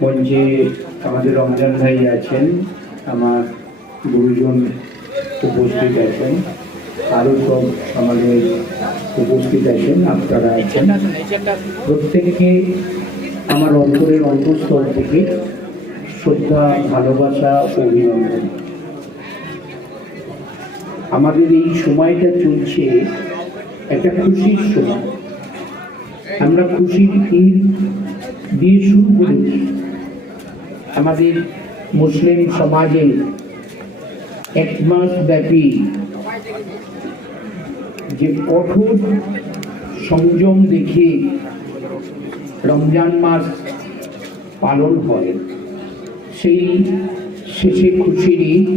মঞ্চে আমাদের রমজান ভাই আছেন, আমার গুরুজন উপস্থিত আছেন, আরও সব আমাদের উপস্থিত আছেন, আপনারা আছেন। প্রত্যেককে আমার অন্তরের অন্তঃস্থল থেকে শ্রদ্ধা, ভালোবাসা, অভিনন্দন। আমাদের এই সময়টা চলছে একটা খুশির সময়। আমরা খুশির ঈদ দিয়ে শুরু করে আমাদের মুসলিম সমাজে এক মাস ব্যাপী যে কঠোর সংযম দেখে রমজান মাস পালন হয়, সেই শেষে খুশির ঈদ,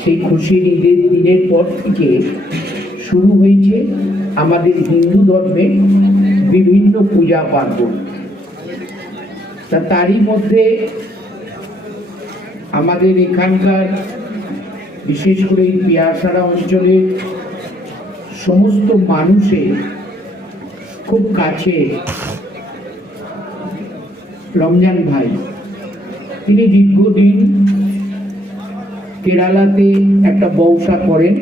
সেই খুশির ঈদের দিনের পর থেকে শুরু হয়েছে আমাদের হিন্দু ধর্মে বিভিন্ন পূজা পার্বণ। তা তারই মধ্যে আমাদের এখানকার বিশেষ করে এই পিয়াসারা অঞ্চলের সমস্ত মানুষের খুব কাছে রমজান ভাই। তিনি দীর্ঘদিন কেরালাতে একটা ব্যবসা করেন।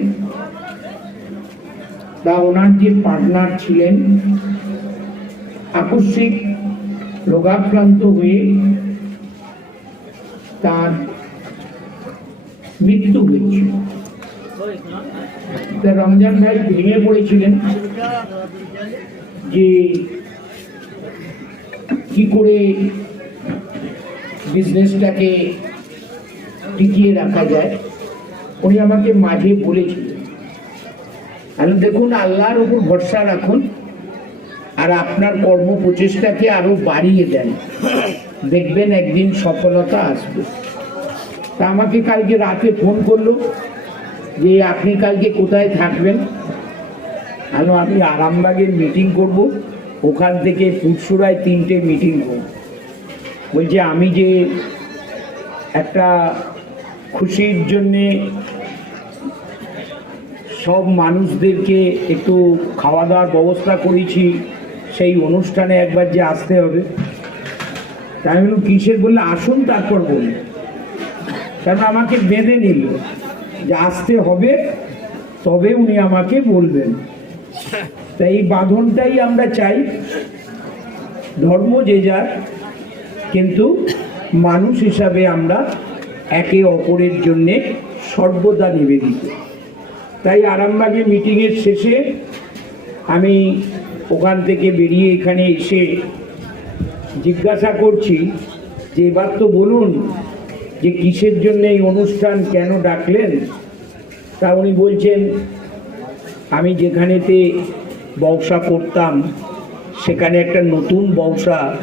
তা ওনার যে পার্টনার ছিলেন, আকস্মিক রোগাক্রান্ত হয়ে তার মৃত্যু হয়েছিল রমজান ভাই ভেঙে পড়েছিলেন যে কি করে বিজনেসটাকে টিকিয়ে রাখা যায়, উনি আমাকে মাঝে বলেছিলেন। দেখুন, আল্লাহর উপর ভরসা রাখুন আর আপনার কর্ম প্রচেষ্টাকে আরও বাড়িয়ে দেন। দেখবেন একদিন সফলতা আসবে। তা আমাকে কালকে রাতে ফোন করল যে, আপনি কালকে কোথায় থাকবেন? আমি আমি আরামবাগের মিটিং করব। ওখান থেকে পুটসুরায় তিনটে মিটিং করব। বলছে, আমি যে একটা খুশির জন্যে সব মানুষদেরকে একটু খাওয়া দাওয়ার ব্যবস্থা করেছি সেই অনুষ্ঠানে একবার যে আসতে হবে। তাই আমি কিসের? বললে, আসুন, তারপর বলি কারণ আমাকে বেঁধে নিল যে আসতে হবে, তবে উনি আমাকে বলবেন। তাই এই বাঁধনটাই আমরা চাই। ধর্ম যে যার, কিন্তু মানুষ হিসাবে আমরা একে অপরের জন্যে সর্বদা নিবেদিত। তাই আরামবাগে মিটিংয়ের শেষে আমি ওখান থেকে বেরিয়ে এখানে এসে জিজ্ঞাসা করছি যে, এবার তো বলুন যে, কিসের জন্য এই অনুষ্ঠান কেন ডাকলেন? তা উনি বলছেন, আমি যেখানেতে ব্যবসা করতাম, সেখানে একটা নতুন ব্যবসা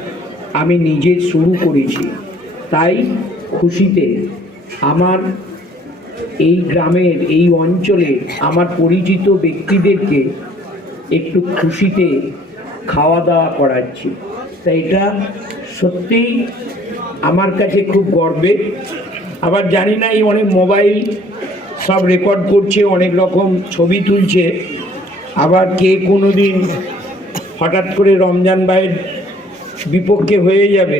আমি নিজে শুরু করেছি। তাই খুশিতে আমার এই গ্রামের, এই অঞ্চলে আমার পরিচিত ব্যক্তিদেরকে একটু খুশিতে খাওয়া দাওয়া করাচ্ছি। তাই এটা সত্যিই আমার কাছে খুব গর্বের আবার জানি না, এই অনেক মোবাইল সব রেকর্ড করছে, অনেক রকম ছবি তুলছে। আবার কে কোনো দিন হঠাৎ করে রমজান ভাইয়ের বিপক্ষে হয়ে যাবে,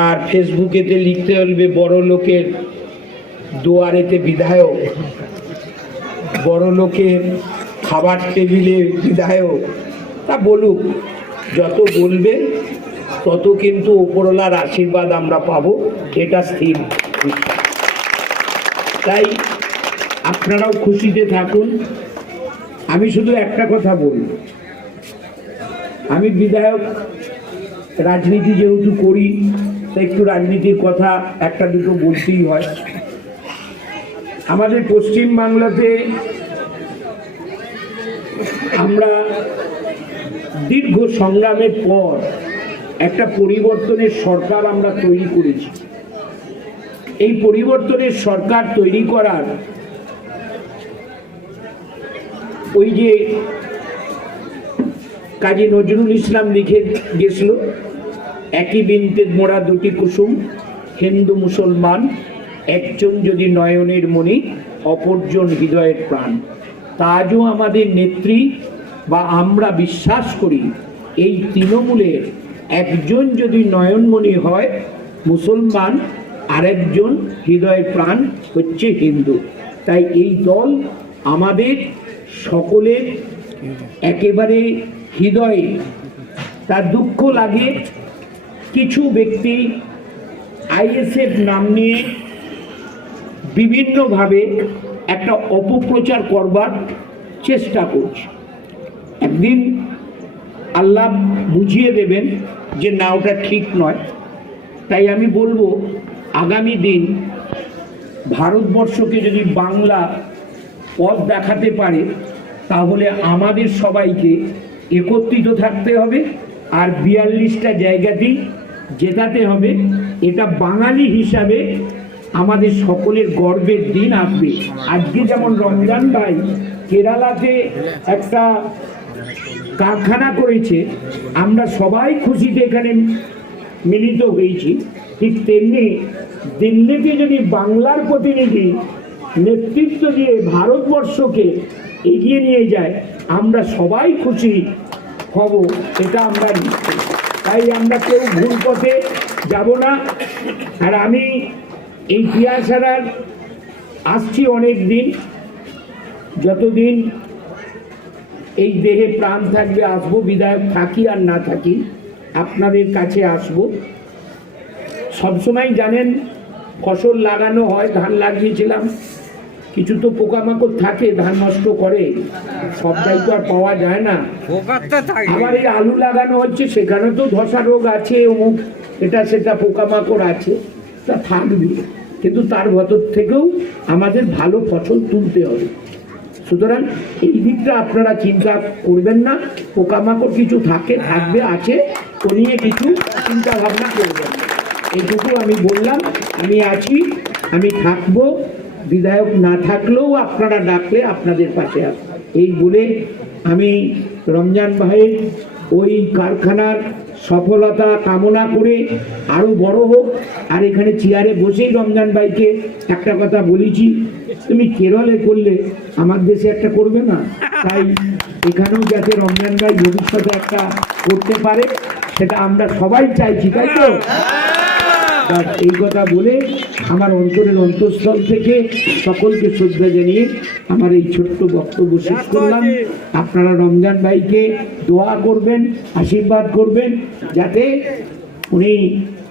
আর ফেসবুকেতে লিখতে হবে বড় লোকের দুয়ারেতে বিধায়ক, বড় লোকের খাবার টেবিলে বিধায়ক, তা বলুক, যত বলবে, তত কিন্তু ওপরওয়ালার আশীর্বাদ আমরা পাবো এটা স্থির। তাই আপনারাও খুশিতে থাকুন। আমি শুধু একটা কথা বলব। আমি বিধায়ক, রাজনীতি যেহেতু করি, তা একটু রাজনীতির কথা একটা দুটো বলতেই হয়। আমাদের পশ্চিম বাংলাতে আমরা দীর্ঘ সংগ্রামের পর একটা পরিবর্তনের সরকার আমরা তৈরি করেছি। এই পরিবর্তনের সরকার তৈরি করার ওই যে কাজী নজরুল ইসলাম লিখে গেছিল, একই বিনতে মোড়া দুটি কুসুম, হিন্দু মুসলমান, একজন যদি নয়নের মণি, অপরজন হৃদয়ের প্রাণ। তা আজও আমাদের নেত্রী বা আমরা বিশ্বাস করি এই তৃণমূলের একজন যদি নয়নমণি হয়, মুসলমান, আরেকজন হৃদয়ের প্রাণ হচ্ছে হিন্দু। তাই এই দল আমাদের সকলের একেবারে হৃদয়ে। তার দুঃখ লাগে, কিছু ব্যক্তি আইএসএফ নাম নিয়ে বিভিন্নভাবে একটা অপপ্রচার করবার চেষ্টা করছে। একদিন আল্লাহ বুঝিয়ে দেবেন যে না, ওটা ঠিক নয়। তাই আমি বলব, আগামী দিন ভারতবর্ষকে যদি বাংলা পথ দেখাতে পারে, তাহলে আমাদের সবাইকে একত্রিত থাকতে হবে আর বিয়াল্লিশটা জায়গাতেই জেতাতে হবে। এটা বাঙালি হিসাবে আমাদের সকলের গর্বের দিন আসবে। আজকে যেমন রমজান ভাই কেরালাতে একটা কারখানা করেছে, আমরা সবাই খুশিতে এখানে মিলিত হয়েছি ঠিক তেমনি দিল্লিতে যদি বাংলার প্রতিনিধি নেতৃত্ব দিয়ে ভারতবর্ষকে এগিয়ে নিয়ে যায়, আমরা সবাই খুশি হব, এটা আমরা। তাই আমরা কেউ ভুল পথে যাব না আর আমি এই পিয়াসারার আসছি অনেক দিন যতদিন এই দেহে প্রাণ থাকবে আসব বিধায়ক থাকি আর না থাকি আপনাদের কাছে আসব। সবসময় জানেন ফসল লাগানো হয় ধান লাগিয়েছিলাম কিছু তো পোকামাকড় থাকে ধান নষ্ট করে সবটাই তো আর পাওয়া যায় না। আবার এই আলু লাগানো হচ্ছে সেখানে তো ধসা রোগ আছে অমুক এটা সেটা পোকামাকড় আছে তা থাকবে। কিন্তু তার ভেতর থেকেও আমাদের ভালো ফসল তুলতে হবে। সুতরাং এই দিকটা আপনারা চিন্তা করবেন না, পোকামাকড় কিছু থাকে, থাকবে, আছে ও নিয়ে কিছু চিন্তা ভাবনা করবেন এইটুকু আমি বললাম, আমি আছি, আমি থাকব, বিধায়ক না থাকলেও আপনারা ডাকলে আপনাদের পাশে আসব এই বলে আমি রমজান ভাইয়ের ওই কারখানার সফলতা কামনা করে আরও বড় হোক, আর এখানে চেয়ারে বসেই রমজান ভাইকে একটা কথা বলেছি, তুমি কেরলে করলে? আমার দেশে একটা করবে না। তাই এখানেও যাতে রমজান ভাই ভবিষ্যতে একটা করতে পারে সেটা আমরা সবাই চাইছি তাই তো? এই কথা বলে আমার অন্তরের অন্তঃস্থল থেকে সকলকে শ্রদ্ধা জানিয়ে আমার এই ছোট্ট বক্তব্য শেষ করলাম। আপনারা রমজান ভাইকে দোয়া করবেন আশীর্বাদ করবেন যাতে উনি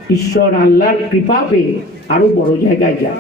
ঈশ্বর আল্লাহর কৃপা পেয়ে আরও বড় জায়গায় যান